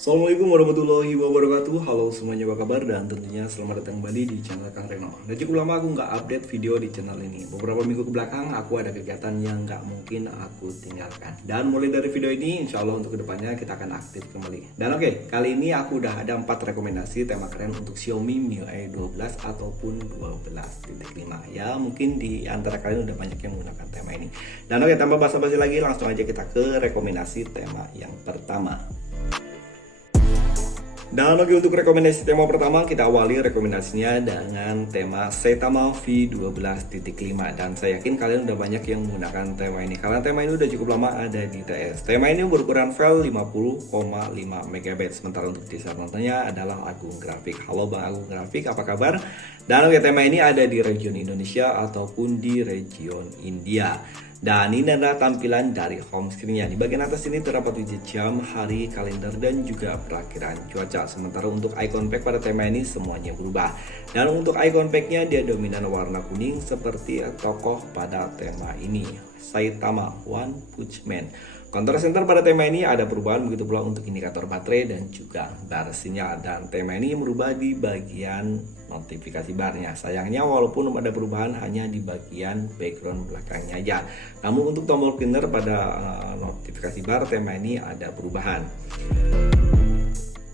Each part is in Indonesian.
Assalamualaikum warahmatullahi wabarakatuh. Halo semuanya, apa kabar? Dan tentunya selamat datang kembali di channel Kang Reno. Dan cukup lama aku nggak update video di channel ini. Beberapa minggu ke belakang aku ada kegiatan yang nggak mungkin aku tinggalkan. Dan mulai dari video ini, insya Allah untuk kedepannya kita akan aktif kembali. Dan oke, kali ini aku udah ada 4 rekomendasi tema keren untuk Xiaomi MIUI 12 ataupun 12.5. Ya mungkin di antara kalian udah banyak yang menggunakan tema ini. Dan oke, tanpa basa-basi lagi, langsung aja kita ke rekomendasi tema yang pertama. Dan oke, untuk rekomendasi tema pertama, kita awali rekomendasinya dengan tema Saitama V12.5. Dan saya yakin kalian udah banyak yang menggunakan tema ini, karena tema ini udah cukup lama ada di TS. Tema ini berukuran file 50,5 MB. Sementara untuk desain nontonnya adalah Agung Grafik. Halo Bang Agung Grafik, apa kabar? Dan oke, tema ini ada di region Indonesia ataupun di region India. Dan ini adalah tampilan dari home screen-nya. Di bagian atas ini terdapat widget jam, hari, kalender, dan juga perakiraan cuaca. Sementara untuk icon pack pada tema ini semuanya berubah. Dan untuk icon pack-nya dia dominan warna kuning seperti tokoh pada tema ini, Saitama One Punch Man. Control center pada tema ini ada perubahan, begitu pula untuk indikator baterai dan juga bar sinyal. Dan tema ini merubah di bagian notifikasi barnya. Sayangnya walaupun ada perubahan hanya di bagian background belakangnya aja. Namun untuk tombol cleaner pada notifikasi bar tema ini ada perubahan.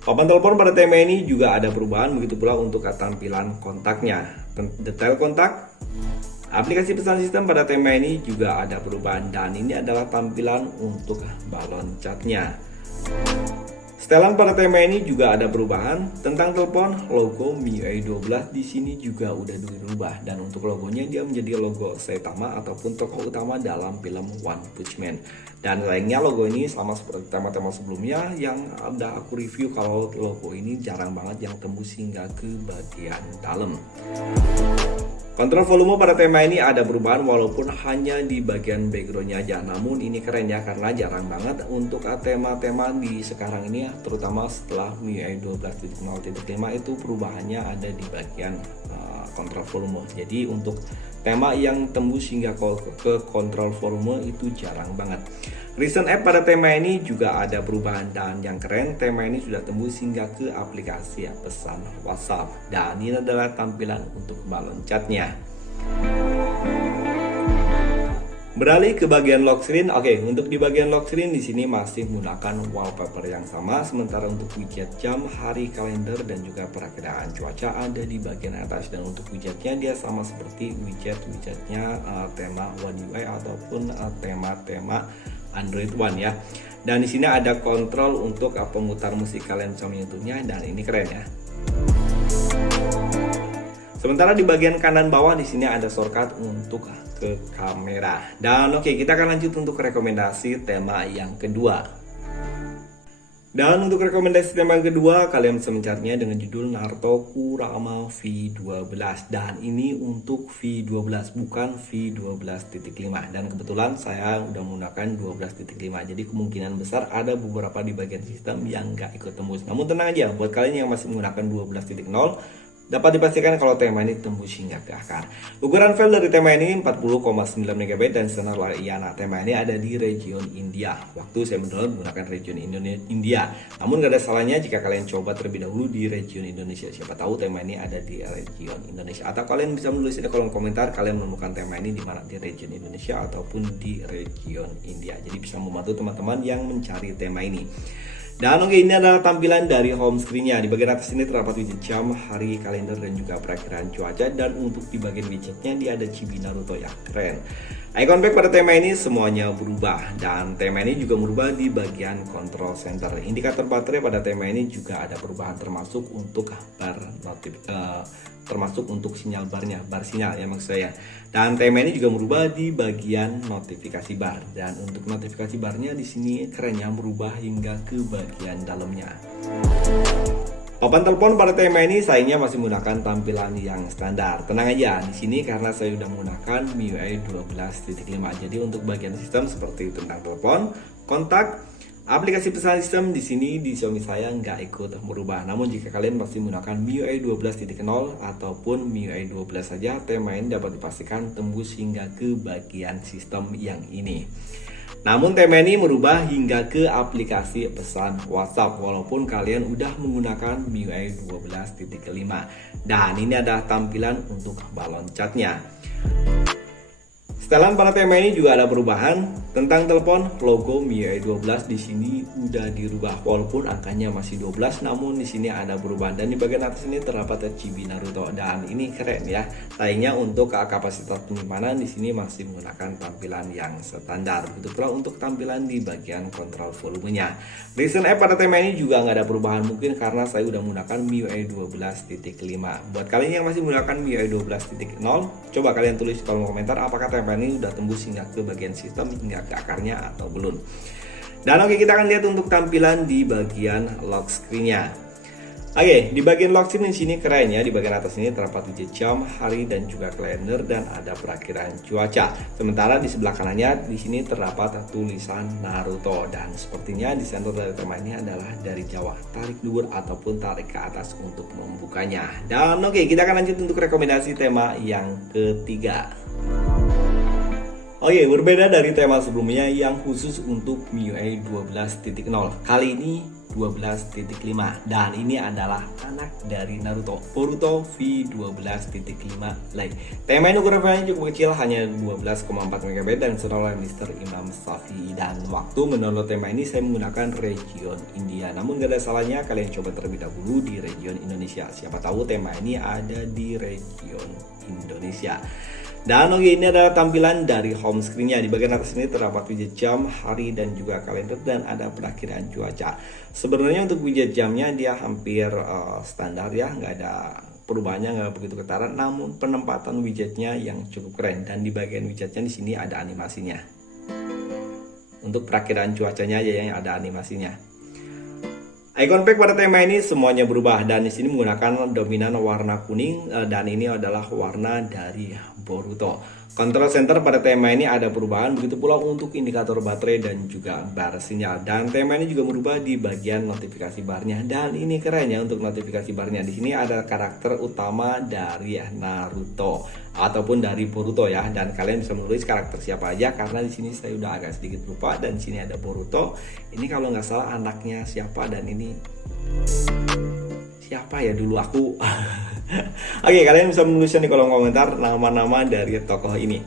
Papan telepon pada tema ini juga ada perubahan, begitu pula untuk tampilan kontaknya. Detail kontak, aplikasi pesan sistem pada tema ini juga ada perubahan, dan ini adalah tampilan untuk balon catnya. Setelan pada tema ini juga ada perubahan. Tentang telepon, logo MIUI 12 di sini juga udah dirubah, dan untuk logonya dia menjadi logo Saitama ataupun tokoh utama dalam film One Punch Man. Dan lainnya logo ini sama seperti tema-tema sebelumnya yang ada aku review, kalau logo ini jarang banget yang tembus hingga ke bagian dalam. Kontrol volume pada tema ini ada perubahan walaupun hanya di bagian backgroundnya aja. Namun ini keren ya, karena jarang banget untuk tema-tema di sekarang ini ya, terutama setelah MIUI 12.0.5 itu perubahannya ada di bagian kontrol volume. Jadi untuk tema yang tembus hingga ke kontrol volume itu jarang banget. Recent app pada tema ini juga ada perubahan, dan yang keren tema ini sudah tembus hingga ke aplikasi pesan WhatsApp. Dan ini adalah tampilan untuk balon catnya. Beralih ke bagian lock screen. Oke, untuk di bagian lock screen di sini masih menggunakan wallpaper yang sama. Sementara untuk widget jam, hari, kalender, dan juga perakiraan cuaca ada di bagian atas. Dan untuk widgetnya dia sama seperti widgetnya tema One UI ataupun tema Android One ya. Dan di sini ada kontrol untuk pemutar musik kalian bisa menyentuhnya, dan ini keren ya. Sementara di bagian kanan bawah di sini ada shortcut untuk ke kamera. Dan oke, kita akan lanjut untuk rekomendasi tema yang kedua. Dan untuk rekomendasi tema yang kedua, kalian bisa mencarinya dengan judul Naruto Kurama V12. Dan ini untuk V12, bukan V12.5. Dan kebetulan saya udah menggunakan 12.5. Jadi kemungkinan besar ada beberapa di bagian sistem yang nggak ikut tembus. Namun tenang aja, buat kalian yang masih menggunakan 12.0, dapat dipastikan kalau tema ini tembus hingga ke akar. Ukuran file dari tema ini 40,9 MB dan standar layanan tema ini ada di region India. Waktu saya mendownload menggunakan region India. Namun gak ada salahnya jika kalian coba terlebih dahulu di region Indonesia. Siapa tahu tema ini ada di region Indonesia. Atau kalian bisa menulis di kolom komentar kalian menemukan tema ini di mana, di region Indonesia ataupun di region India. Jadi bisa membantu teman-teman yang mencari tema ini. Dan oke, ini adalah tampilan dari home screen-nya. Di bagian atas ini terdapat widget jam, hari, kalender, dan juga perakiraan cuaca. Dan untuk di bagian widgetnya dia ada chibi Naruto ya, keren. Icon pack pada tema ini semuanya berubah, dan tema ini juga berubah di bagian control center. Indikator baterai pada tema ini juga ada perubahan, termasuk untuk sinyal barnya, bar sinyal ya maksud saya. Dan tema ini juga berubah di bagian notifikasi bar, dan untuk notifikasi barnya di sini kerennya berubah hingga ke bagian dalamnya. Papan telepon pada tema ini sayangnya masih menggunakan tampilan yang standar. Tenang aja, di sini karena saya sudah menggunakan MIUI 12.5. Jadi untuk bagian sistem seperti tentang telepon, kontak, aplikasi pesan sistem di sini di Xiaomi saya nggak ikut berubah. Namun jika kalian masih menggunakan MIUI 12.0 ataupun MIUI 12 saja, tema ini dapat dipastikan tembus hingga ke bagian sistem yang ini. Namun tema ini merubah hingga ke aplikasi pesan WhatsApp walaupun kalian udah menggunakan MIUI 12.5. Dan ini adalah tampilan untuk balon chatnya. Setelan pada tema ini juga ada perubahan tentang telepon. Logo MIUI 12 di sini udah dirubah walaupun angkanya masih 12, namun di sini ada perubahan dan di bagian atas ini terdapat chibi Naruto dan ini keren ya. Sayangnya untuk kapasitas penyimpanan di sini masih menggunakan tampilan yang standar. Begitu pula untuk tampilan di bagian kontrol volumenya. Recent app pada tema ini juga nggak ada perubahan mungkin karena saya udah menggunakan MIUI 12.5. Buat kalian yang masih menggunakan MIUI 12.0, coba kalian tulis di kolom komentar apakah tema ini udah tembus hingga ke bagian sistem hingga ke akarnya atau belum. Dan oke, kita akan lihat untuk tampilan di bagian lock screen-nya. Oke, di bagian lock screen di sini keren ya. Di bagian atas ini terdapat widget jam, hari dan juga kalender dan ada perakiraan cuaca. Sementara di sebelah kanannya di sini terdapat tulisan Naruto dan sepertinya di center dari tema ini adalah dari Jawa, tarik luar ataupun tarik ke atas untuk membukanya. Dan oke, kita akan lanjut untuk rekomendasi tema yang ketiga. Oke, berbeda dari tema sebelumnya yang khusus untuk MIUI 12.0. Kali ini 12.5 dan ini adalah anak dari Naruto, Boruto V12.5 Lite. Tema ini ukurannya cukup kecil, hanya 12,4 MB dan disertai oleh Mr. Imam Safi. Dan waktu mendownload tema ini saya menggunakan region India. Namun gak ada salahnya kalian coba terlebih dahulu di region Indonesia. Siapa tahu tema ini ada di region Indonesia. Dan oke, ini adalah tampilan dari home screen-nya. Di bagian atas ini terdapat widget jam, hari dan juga kalender dan ada perakiraan cuaca. Sebenarnya untuk widget jamnya dia hampir standar ya, nggak ada perubahannya, nggak begitu ketara. Namun penempatan widgetnya yang cukup keren dan di bagian widgetnya di sini ada animasinya. Untuk perakiraan cuacanya aja yang ada animasinya. Icon pack pada tema ini semuanya berubah dan di sini menggunakan dominan warna kuning dan ini adalah warna dari Boruto. Control center pada tema ini ada perubahan, begitu pula untuk indikator baterai dan juga bar sinyal. Dan tema ini juga merubah di bagian notifikasi barnya dan ini keren ya untuk notifikasi barnya. Di sini ada karakter utama dari Naruto ataupun dari Boruto ya, dan kalian bisa menulis karakter siapa aja karena di sini saya udah agak sedikit lupa dan di sini ada Boruto. Ini kalau nggak salah anaknya siapa dan ini siapa ya dulu aku. Oke, kalian bisa menulisnya di kolom komentar nama-nama dari tokoh ini.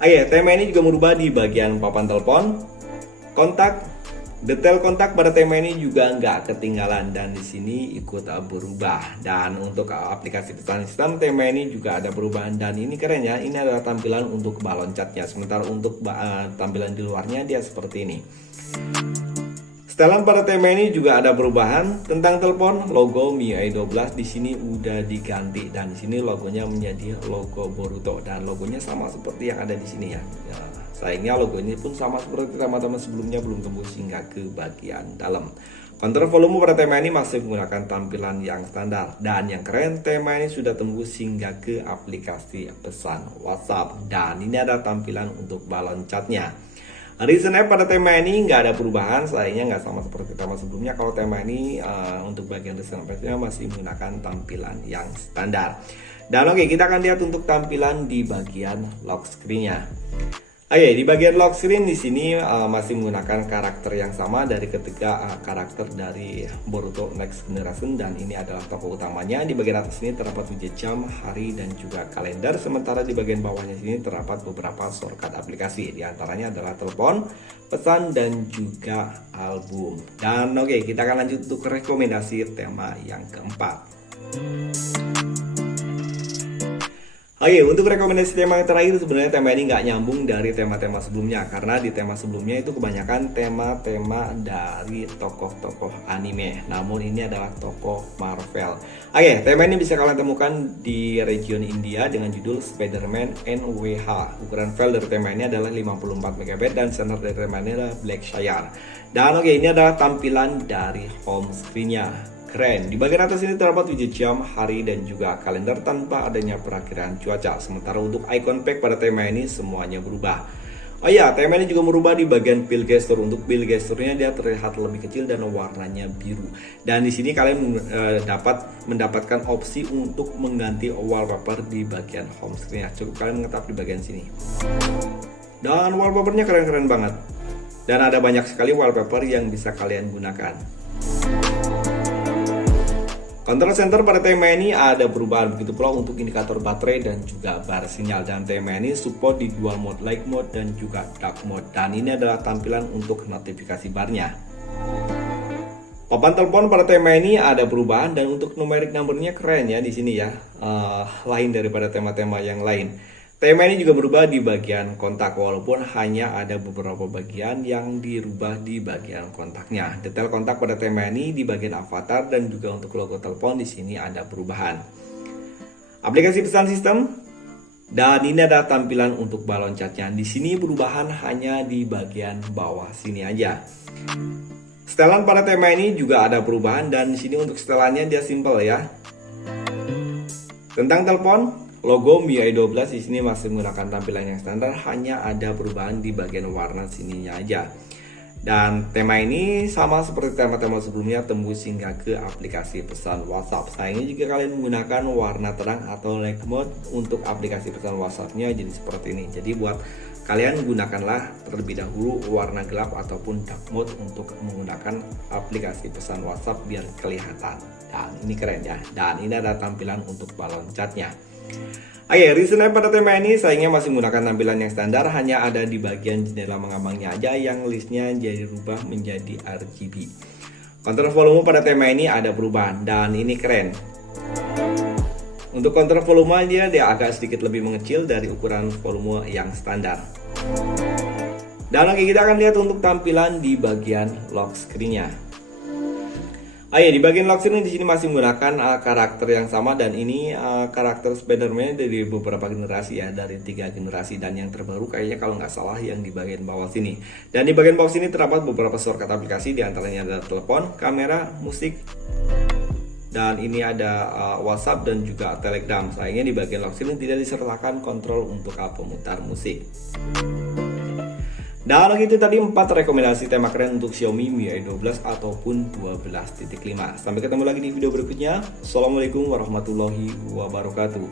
Oke, tema ini juga merubah di bagian papan telepon, kontak, detail kontak pada tema ini juga nggak ketinggalan dan di sini ikut berubah. Dan untuk aplikasi pesan sistem tema ini juga ada perubahan dan ini keren ya. Ini adalah tampilan untuk balon chatnya. Sementara untuk tampilan di luarnya dia seperti ini. Setelan pada tema ini juga ada perubahan tentang telepon. Logo MIUI 12 di sini udah diganti dan di sini logonya menjadi logo Boruto dan logonya sama seperti yang ada di sini ya. Sayangnya logo ini pun sama seperti teman-teman sebelumnya, belum tembus hingga ke bagian dalam. Kontrol volume pada tema ini masih menggunakan tampilan yang standar dan yang keren tema ini sudah tembus hingga ke aplikasi pesan WhatsApp dan ini ada tampilan untuk balon chatnya. Recent app pada tema ini nggak ada perubahan, sayangnya nggak sama seperti tema sebelumnya. Kalau tema ini untuk bagian recent app-nya masih menggunakan tampilan yang standar. Dan oke, kita akan lihat untuk tampilan di bagian lock screen-nya. Oke, di bagian lock screen di sini masih menggunakan karakter yang sama dari ketiga karakter dari Boruto Next Generation dan ini adalah tokoh utamanya. Di bagian atas ini terdapat widget jam, hari dan juga kalender. Sementara di bagian bawahnya sini terdapat beberapa shortcut aplikasi. Di antaranya adalah telepon, pesan dan juga album. Dan oke, kita akan lanjut untuk rekomendasi tema yang keempat. Oke, untuk rekomendasi tema yang terakhir sebenarnya tema ini nggak nyambung dari tema-tema sebelumnya karena di tema sebelumnya itu kebanyakan tema-tema dari tokoh-tokoh anime. Namun ini adalah tokoh Marvel. Oke, tema ini bisa kalian temukan di region India dengan judul Spider-Man NWH. Ukuran file dari tema ini adalah 54 MB dan center dari tema ini adalah Blackshire. Dan oke, ini adalah tampilan dari home screen-nya. Keren. Di bagian atas ini terdapat widget jam, hari dan juga kalender tanpa adanya perakiraan cuaca. Sementara untuk icon pack pada tema ini semuanya berubah. Oh iya, tema ini juga merubah di bagian build gesture. Untuk build gesture-nya dia terlihat lebih kecil dan warnanya biru. Dan di sini kalian dapat mendapatkan opsi untuk mengganti wallpaper di bagian home screen-nya. Cukup kalian mengetap di bagian sini. Dan wallpapernya keren-keren banget. Dan ada banyak sekali wallpaper yang bisa kalian gunakan. Control center pada tema ini ada perubahan, begitu pula untuk indikator baterai dan juga bar sinyal. Dan tema ini support di dual mode, light mode dan juga dark mode. Dan ini adalah tampilan untuk notifikasi barnya. Papan telepon pada tema ini ada perubahan dan untuk numeric numbernya keren ya di sini ya, lain daripada tema-tema yang lain. Tema ini juga berubah di bagian kontak, walaupun hanya ada beberapa bagian yang dirubah di bagian kontaknya. Detail kontak pada tema ini di bagian avatar dan juga untuk logo telepon di sini ada perubahan. Aplikasi pesan sistem dan ini ada tampilan untuk balon catnya. Di sini perubahan hanya di bagian bawah sini aja. Setelan pada tema ini juga ada perubahan dan di sini untuk setelannya dia simple ya. Tentang telepon, logo MIUI 12 di sini masih menggunakan tampilan yang standar, hanya ada perubahan di bagian warna sininya aja. Dan tema ini sama seperti tema-tema sebelumnya, tembus hingga ke aplikasi pesan WhatsApp. Sayangnya jika kalian menggunakan warna terang atau light mode untuk aplikasi pesan WhatsApp-nya jadi seperti ini. Jadi buat kalian gunakanlah terlebih dahulu warna gelap ataupun dark mode untuk menggunakan aplikasi pesan WhatsApp biar kelihatan. Dan ini keren ya. Dan ini ada tampilan untuk balon catnya. Oke, reason pada tema ini sayangnya masih menggunakan tampilan yang standar, hanya ada di bagian jendela mengambangnya aja yang listnya jadi rubah menjadi RGB. Kontrol volume pada tema ini ada perubahan dan ini keren. Untuk kontrol volume dia agak sedikit lebih mengecil dari ukuran volume yang standar. Dan oke, kita akan lihat untuk tampilan di bagian lock screen-nya. Di bagian lock screen di sini masih menggunakan karakter yang sama dan ini karakter Spider-Man dari beberapa generasi ya, dari 3 generasi, dan yang terbaru kayaknya kalau nggak salah yang di bagian bawah sini. Dan di bagian bawah sini terdapat beberapa shortcut aplikasi, diantaranya ada telepon, kamera, musik, dan ini ada WhatsApp dan juga Telegram. Sayangnya di bagian lock screen tidak disertakan kontrol untuk pemutar musik. Dan itu tadi 4 rekomendasi tema keren untuk Xiaomi MIUI 12 ataupun 12.5. Sampai ketemu lagi di video berikutnya. Assalamualaikum warahmatullahi wabarakatuh.